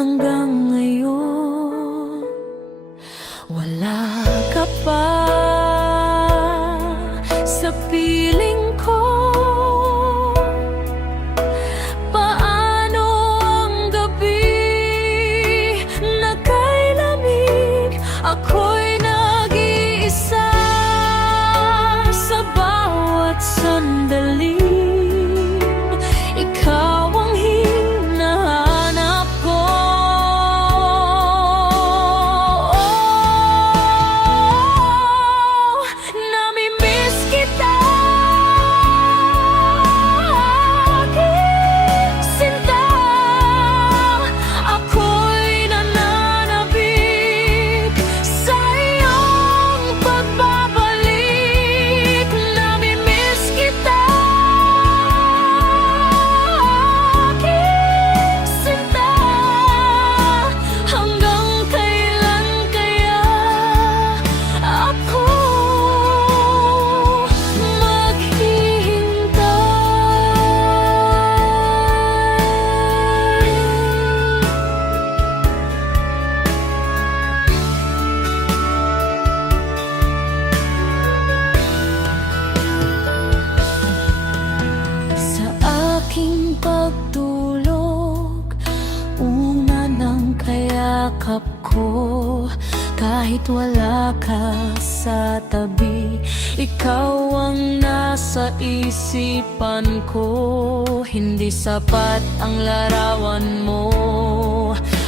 hanggang ngayon wala ka pa sa piling ko. Paano ang gabi na kay lamig, ako'y nag-iisa sa bawat sandali. Ikaw ang hinahanap ko. Namimiss kita, aking sinta. Ako'y nananabik sa iyong pagbabalik. Namimiss kita, aking sinta. Hanggang kailan kaya ako sa aking pagtulog, una ng kayakap ko. Kahit wala ka sa tabi, ikaw ang nasa isipan ko. Hindi sapat ang larawan mo,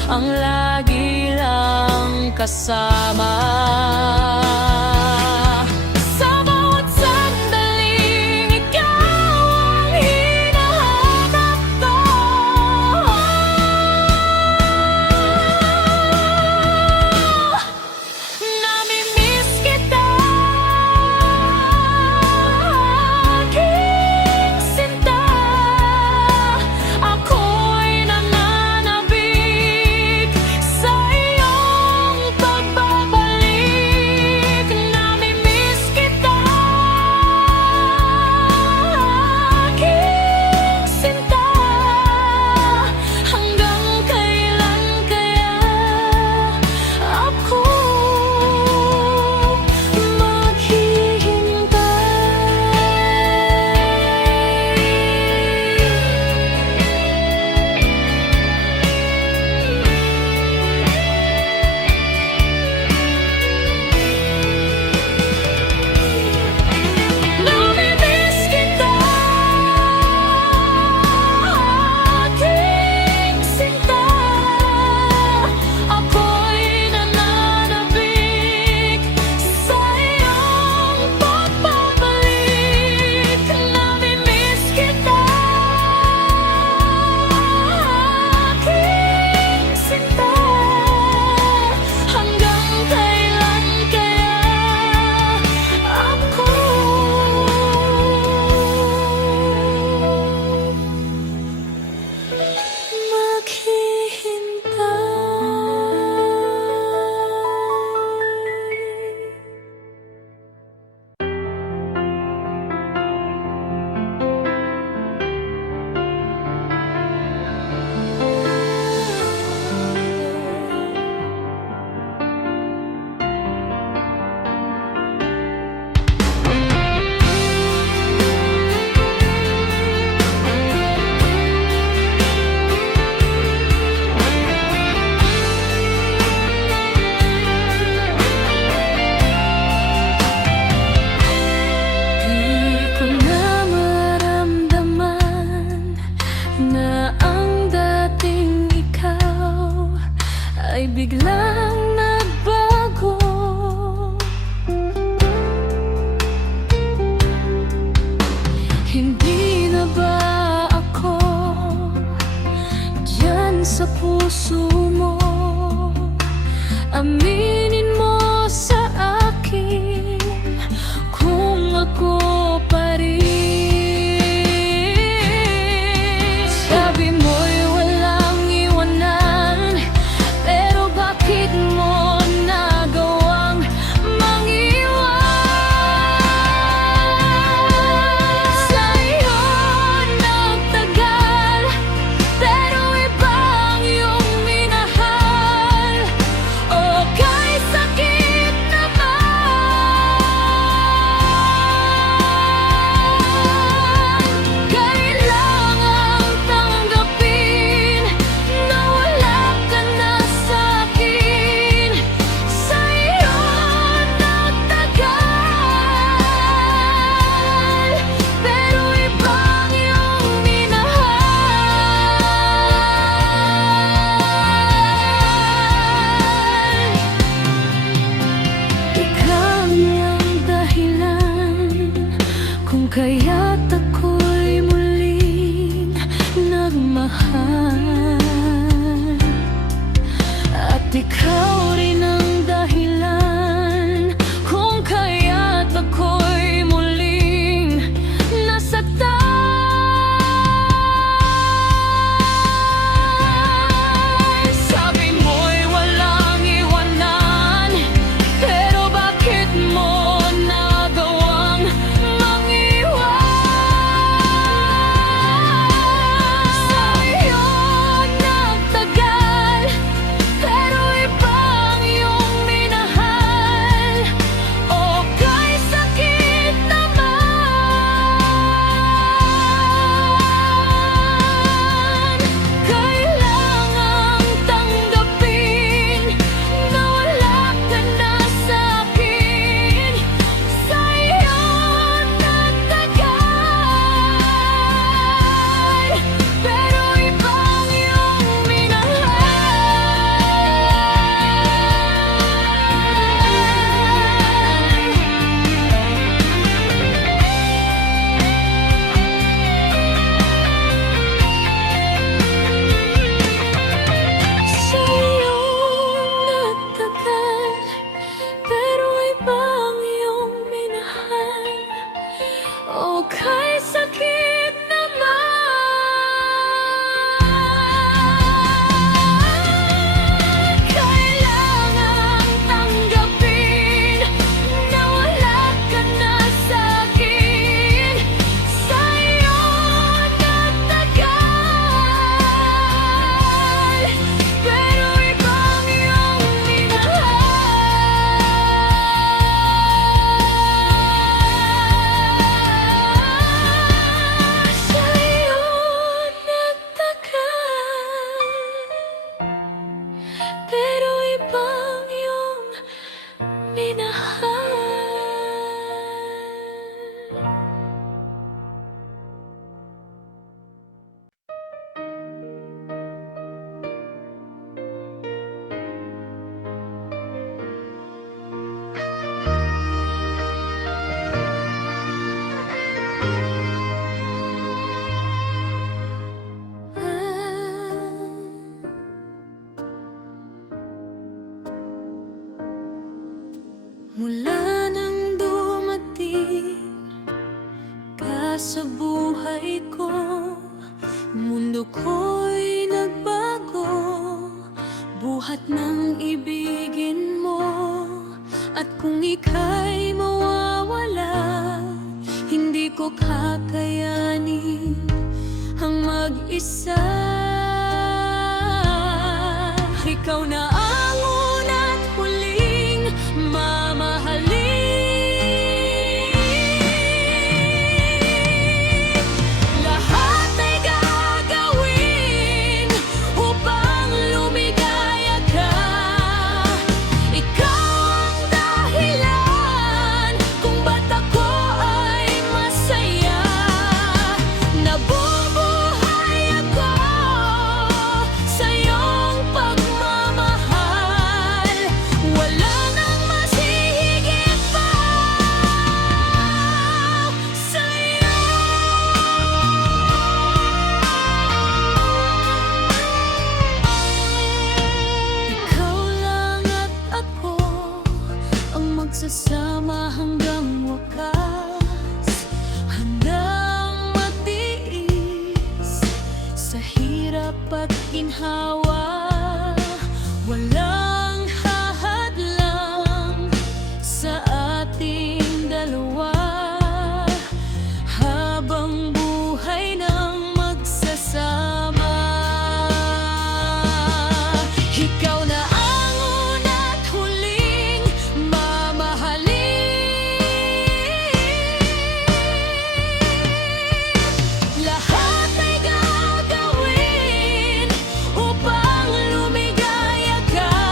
ang lagi lang kasama. Sa bawat sandaling ikaw ang hinahanap ko. Namimiss kita, aking sinta. Ako'y nananabik sa iyong pagbabalik. Namimiss kita, aking sinta. Hanggang kailan kaya ako namimiss kita, aking sinta. Ako'y nananabik sa iyong pagbabalik. Namimiss kita, aking sinta. Hanggang kailan kaya ako maghihintay? Di ko na maramdaman na ang dating ikaw ay biglang nagbago. Hindi na ba ako diyan sa puso mo? Aminin mo sa akin kung ako pa rin. Sabi mo'y walang iwanan, pero bakit mo nagawang mangiwan? Sa iyo nagtagal, pero ibang iyong minahal. Ikaw rin ang dahilan kung kaya't ako'y muling nasaktan. Sabi mo'y walang iwanan, pero bakit mo nagawang mangiwan? Sa'yo nagtagal, pero ibang iyong minahal. O kay sakit naman, kailangang tanggapin na wala ka na sa'kin. Sa'yo nagtagal, pero ibang iyong Sa'yo nagtagal, pero ibang iyong minahal. O kay sakit naman, kailangang tanggapin na wala ka na sa'kin. Sa'yo nagtagal, pero ibang iyong minahal. Sa'yo nagtagal, pero ibang iyong minahal. Mula nang dumating ka sa buhay ko, mundo ko'y nagbago. Buhat ng ibigin mo, at kung ika'y mawawala, hindi ko kakayanin ang mag-isa. Ikaw na ang una't huling mamahalin. Lahat ay gagawin upang lumigaya ka. Ikaw ang dahilan kung ba't ako ay masaya. Nabubuhay ako sa iyong pagmamahal. Wala nang mas hihigit pa sa'yo. Ikaw lang at ako ang magsasama hanggang wakas, handang magtiis sa hirap at ginhawa. Walang hahadlang sa ating dalawa, habang buhay nang magsasama. Ikaw na ang una't huling mamahalin. Lahat ay gagawin upang lumigaya ka.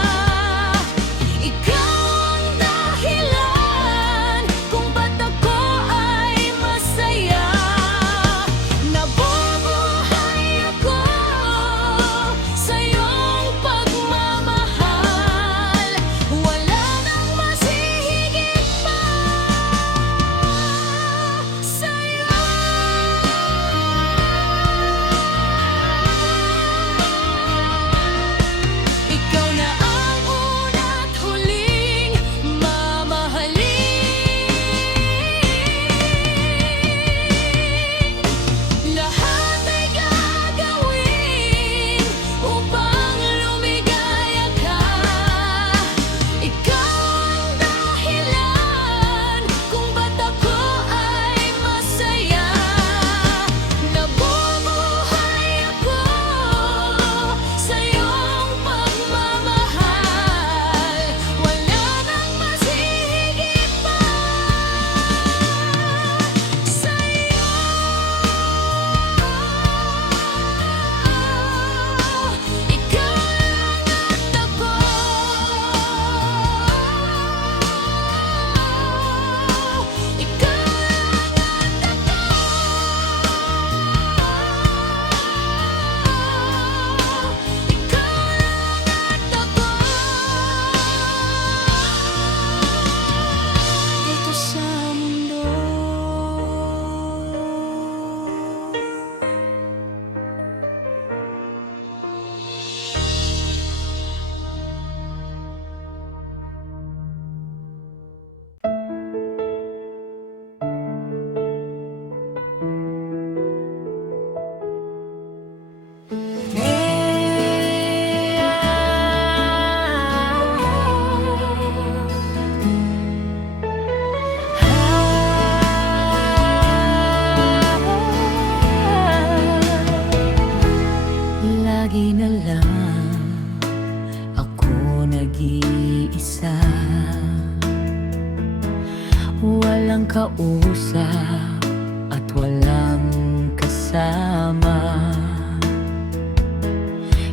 kausap at walang kasama.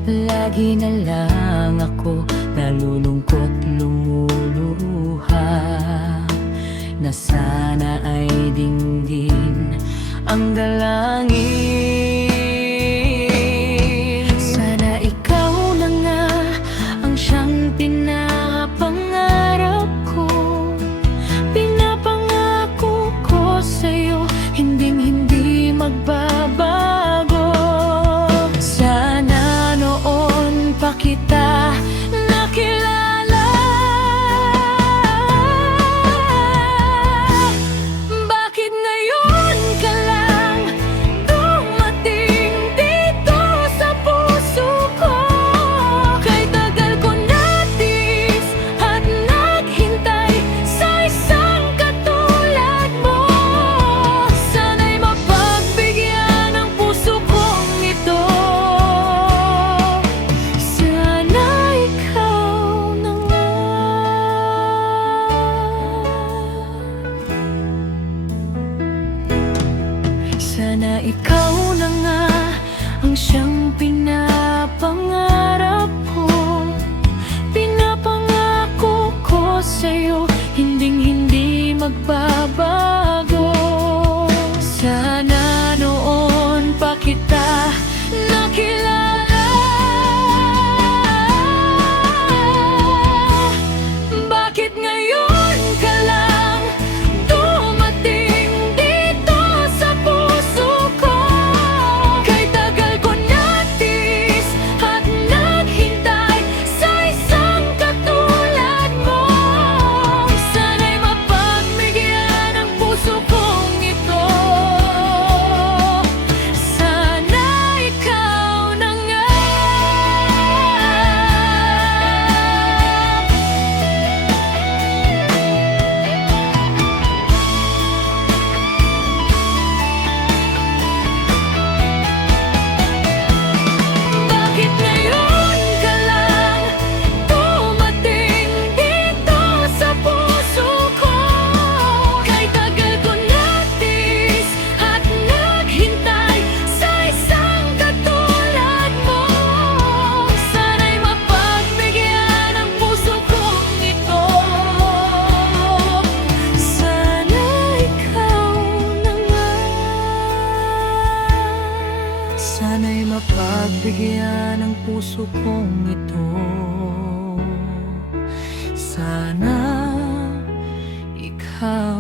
Lagi na lang ako nalulungkot, lumuluha, na sana ay dinggin ang dalangin. Sana ikaw na nga ang siyang pinapangarap ko. Pinapangako ko sa'yo, hinding-hindi magbabago. Sana noon pa kita nakilala. Bakit ngayon ka lang dumating dito sa puso ko? Kay tagal ko natis at naghintay sa isang katulad mo. Sana'y mapagbigyan ang puso kong ito. Sana ikaw na nga. Sana ikaw na nga ang siyang pinapangarap ko. Pinapangako ko sa'yo, hinding-hindi magbabago. Sana noon pa kita nakilala. Bakit ngayon ka lang dumating dito sa puso ko? Kay tagal ko natis at naghintay sa isang katulad mo. Sana'y mapagbigyan ang puso kong ito. Sana ikaw na nga. Bakit ngayon ka lang dumating dito sa puso ko? Kay tagal ko natis at naghintay sa isang katulad mo. Sana'y mapagbigyan ang puso kong ito. Sana ikaw na nga. Sana'y mapagbigyan ang puso kong ito. Sana ikaw